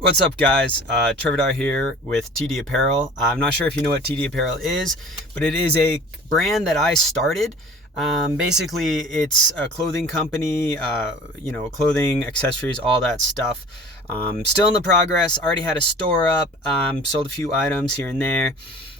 What's up, guys? Trevor here with TD Apparel. I'm not sure if you know what TD Apparel is, but it is a brand that I started. Basically, it's a clothing company, clothing, accessories, all that stuff. Still in the progress. Already had a store up, sold a few items here and there.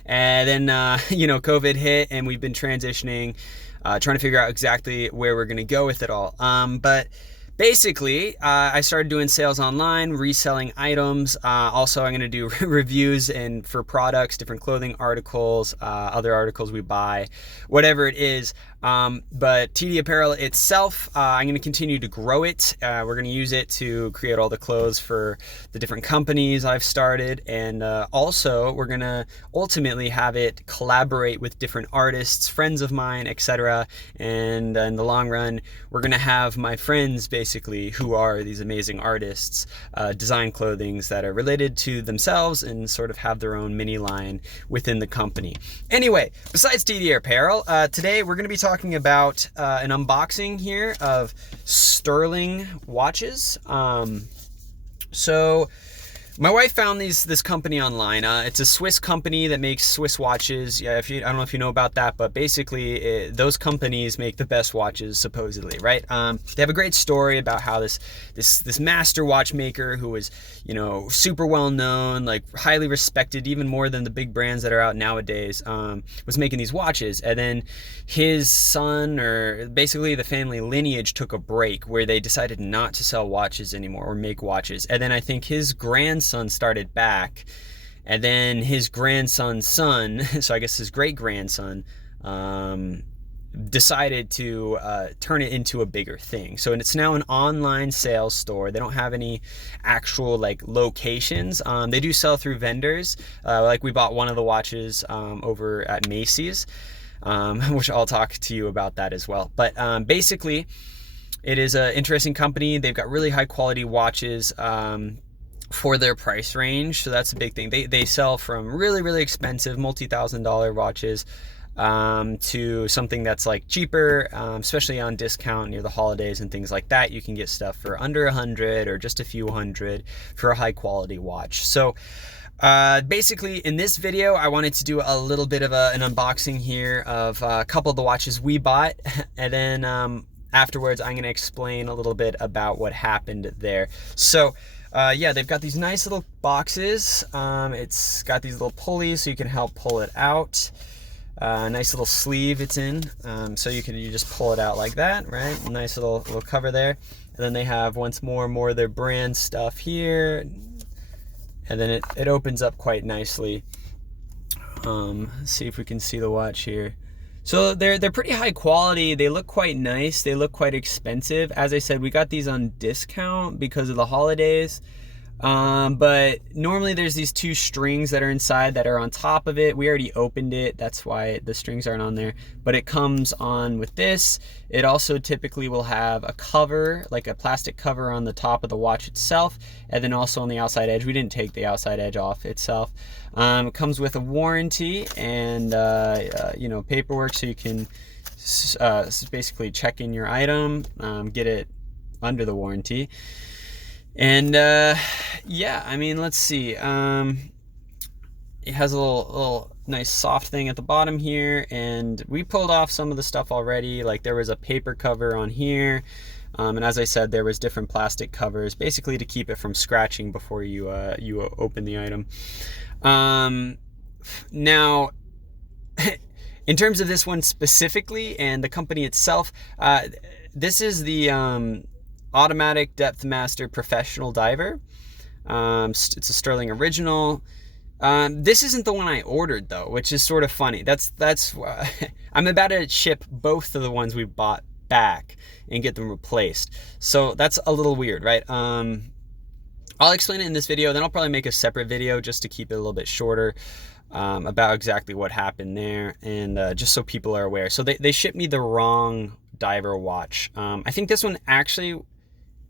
And then, COVID hit and we've been transitioning, trying to figure out exactly where we're going to go with it all. But basically, I started doing sales online, reselling items. Also, I'm going to do reviews and for products, different clothing articles, other articles we buy, whatever it is. But TD Apparel itself, I'm going to continue to grow it. We're going to use it to create all the clothes for the different companies I've started. And also, we're going to ultimately have it collaborate with different artists, friends of mine, etc. And in the long run, we're going to have my friends, basically, who are these amazing artists, design clothings that are related to themselves and sort of have their own mini line within the company. Anyway, besides TD Apparel, today we're going to be talking about an unboxing here of Stuhrling watches. So my wife found this company online. It's a Swiss company that makes Swiss watches. Yeah, I don't know if you know about that, but basically those companies make the best watches, supposedly, right? They have a great story about how this master watchmaker who was, super well known, like highly respected, even more than the big brands that are out nowadays, was making these watches. And then his son, or basically the family lineage, took a break where they decided not to sell watches anymore or make watches. And then I think his grandson started back, and then his grandson's son, so I guess his great-grandson, decided to turn it into a bigger thing. So it's now an online sales store. They don't have any actual locations. They do sell through vendors. Like we bought one of the watches over at Macy's, which I'll talk to you about that as well. But basically, it is an interesting company. They've got really high quality watches for their price range. So that's a big thing. They sell from really, really expensive multi-$1,000 watches to something that's cheaper, especially on discount near the holidays and things like that. You can get stuff for under $100 or just a few hundred for a high quality watch. So basically in this video, I wanted to do a little bit of an unboxing here of a couple of the watches we bought, and then afterwards I'm going to explain a little bit about what happened there. So yeah, they've got these nice little boxes. It's got these little pulleys so you can help pull it out. Nice little sleeve it's in, so you just pull it out like that, right? Nice little cover there. And then they have once more of their brand stuff here, and then it opens up quite nicely. Let's see if we can see the watch here. So they're pretty high quality. They look quite nice. They look quite expensive. As I said, we got these on discount because of the holidays. But normally there's these two strings that are inside that are on top of it. We already opened it. That's why the strings aren't on there. But it comes on with this. It also typically will have a cover, like a plastic cover on the top of the watch itself. And then also on the outside edge. We didn't take the outside edge off itself. It comes with a warranty and, paperwork so you can basically check in your item, get it under the warranty. And yeah, I mean, let's see. It has a little nice soft thing at the bottom here, and we pulled off some of the stuff already. Like there was a paper cover on here, and as I said, there was different plastic covers, basically to keep it from scratching before you open the item. Now, in terms of this one specifically and the company itself, this is the Automatic Depth Master Professional Diver. It's a Stuhrling original. This isn't the one I ordered though, which is sort of funny. That's I'm about to ship both of the ones we bought back and get them replaced. So that's a little weird, right? I'll explain it in this video, then I'll probably make a separate video just to keep it a little bit shorter about exactly what happened there, and just so people are aware. So they shipped me the wrong diver watch. I think this one actually,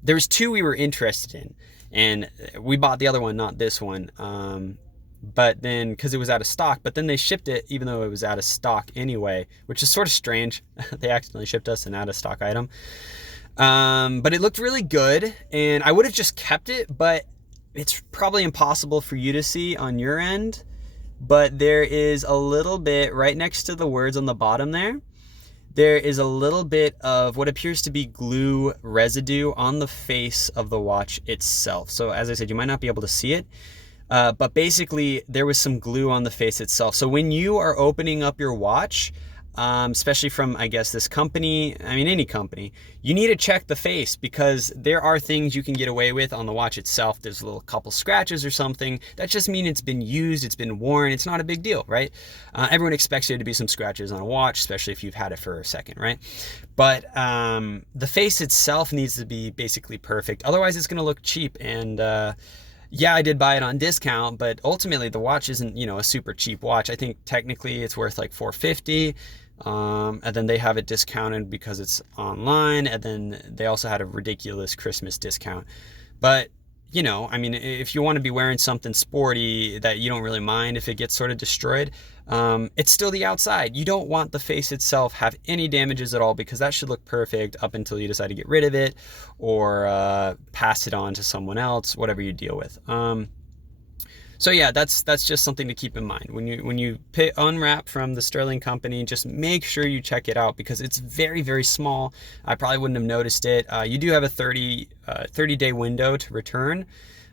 there was two we were interested in, and we bought the other one, not this one. But then, because it was out of stock, but then they shipped it even though it was out of stock anyway, which is sort of strange. They accidentally shipped us an out of stock item. But it looked really good, and I would have just kept it, but it's probably impossible for you to see on your end, but there is a little bit right next to the words on the bottom there. There is a little bit of what appears to be glue residue on the face of the watch itself. So as I said, you might not be able to see it, but basically there was some glue on the face itself. So when you are opening up your watch, especially from, I guess, this company, I mean, any company, you need to check the face, because there are things you can get away with on the watch itself. There's a little couple scratches or something. That just means it's been used, it's been worn. It's not a big deal, right? Everyone expects there to be some scratches on a watch, especially if you've had it for a second, right? But the face itself needs to be basically perfect. Otherwise, it's going to look cheap. And yeah, I did buy it on discount, but ultimately the watch isn't, you know, a super cheap watch. I think technically it's worth like $450. And then they have it discounted because it's online, and then they also had a ridiculous Christmas discount. But you know, I mean, if you want to be wearing something sporty that you don't really mind if it gets sort of destroyed, it's still the outside. You don't want the face itself have any damages at all, because that should look perfect up until you decide to get rid of it or pass it on to someone else, whatever you deal with. So yeah, that's just something to keep in mind. When you unwrap from the Stuhrling company, just make sure you check it out, because it's very, very small. I probably wouldn't have noticed it. You do have a 30-day window to return.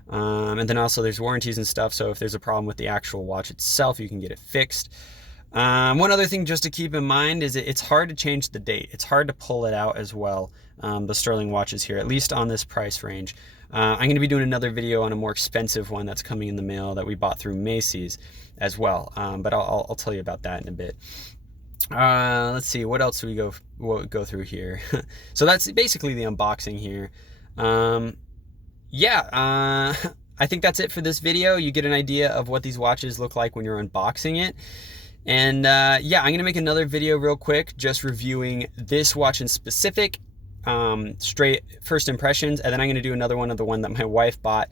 And then also there's warranties and stuff. So if there's a problem with the actual watch itself, you can get it fixed. One other thing just to keep in mind is it's hard to change the date. It's hard to pull it out as well. The Stuhrling watches here, at least on this price range. I'm going to be doing another video on a more expensive one that's coming in the mail that we bought through Macy's as well. But I'll tell you about that in a bit. Let's see, what else do we'll go through here? So that's basically the unboxing here. Yeah, I think that's it for this video. You get an idea of what these watches look like when you're unboxing it. And yeah, I'm gonna make another video real quick just reviewing this watch in specific, straight first impressions, and then I'm going to do another one of the one that my wife bought.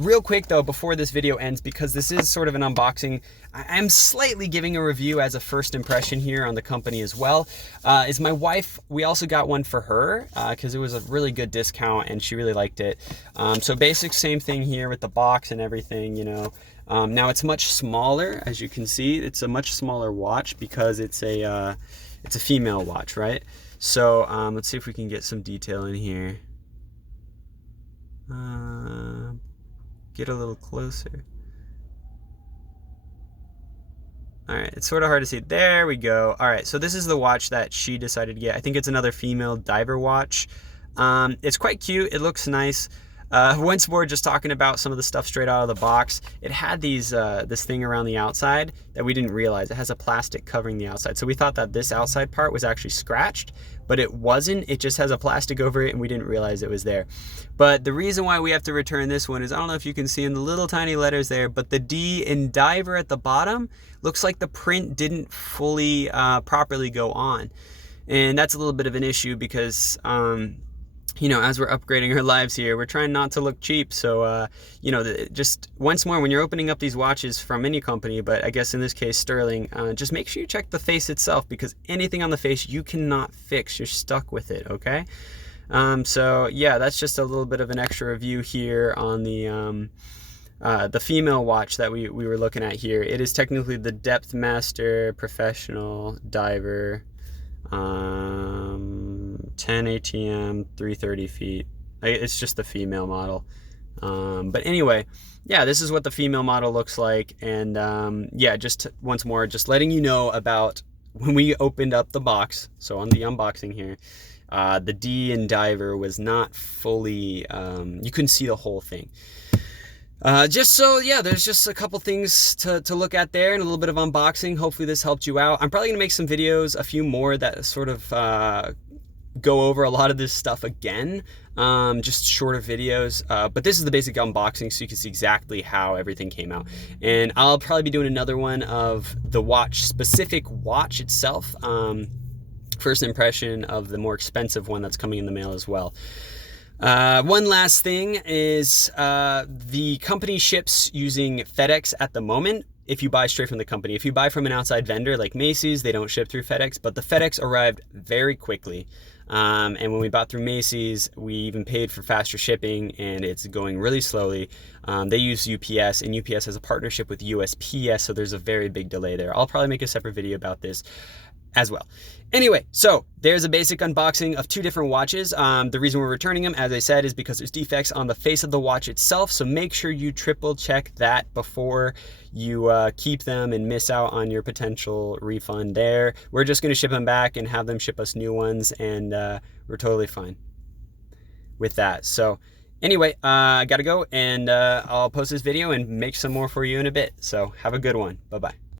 Real quick though, before this video ends, because this is sort of an unboxing, I'm slightly giving a review as a first impression here on the company as well. Is my wife, we also got one for her because it was a really good discount and she really liked it. So basic same thing here with the box and everything, you know. Now it's much smaller, as you can see. It's a much smaller watch because it's a female watch, right? So let's see if we can get some detail in here. Get a little closer. All right, it's sort of hard to see. There we go. All right, so this is the watch that she decided to get. I think it's another female diver watch. It's quite cute. It looks nice. Once more, just talking about some of the stuff straight out of the box, it had these this thing around the outside that we didn't realize. It has a plastic covering the outside. So we thought that this outside part was actually scratched, but it wasn't. It just has a plastic over it and we didn't realize it was there. But the reason why we have to return this one is, I don't know if you can see in the little tiny letters there, but the D in diver at the bottom looks like the print didn't fully properly go on. And that's a little bit of an issue because you know, as we're upgrading our lives here, we're trying not to look cheap. So, you know, just once more, when you're opening up these watches from any company, but I guess in this case, Stuhrling, just make sure you check the face itself, because anything on the face you cannot fix. You're stuck with it, okay? So, yeah, that's just a little bit of an extra review here on the female watch that we were looking at here. It is technically the Depth Master Professional Diver. 10 ATM, 330 feet. It's just the female model. But anyway, yeah, this is what the female model looks like. And yeah, just once more, just letting you know about when we opened up the box. So on the unboxing here, the D in diver was not fully, you couldn't see the whole thing. Just so, yeah, there's just a couple things to look at there and a little bit of unboxing. Hopefully this helped you out. I'm probably going to make some videos, a few more that sort of go over a lot of this stuff again, just shorter videos. But this is the basic unboxing so you can see exactly how everything came out. And I'll probably be doing another one of the specific watch itself. First impression of the more expensive one that's coming in the mail as well. One last thing is the company ships using FedEx at the moment. If you buy straight from the company, if you buy from an outside vendor like Macy's, they don't ship through FedEx, but the FedEx arrived very quickly. And when we bought through Macy's, we even paid for faster shipping, and it's going really slowly. They use UPS, and UPS has a partnership with USPS, so there's a very big delay there. I'll probably make a separate video about this as well. Anyway, so there's a basic unboxing of 2 different watches. The reason we're returning them, as I said, is because there's defects on the face of the watch itself. So make sure you triple check that before you keep them and miss out on your potential refund there. We're just going to ship them back and have them ship us new ones, and we're totally fine with that. So anyway, I gotta go, and I'll post this video and make some more for you in a bit. So have a good one. Bye-bye.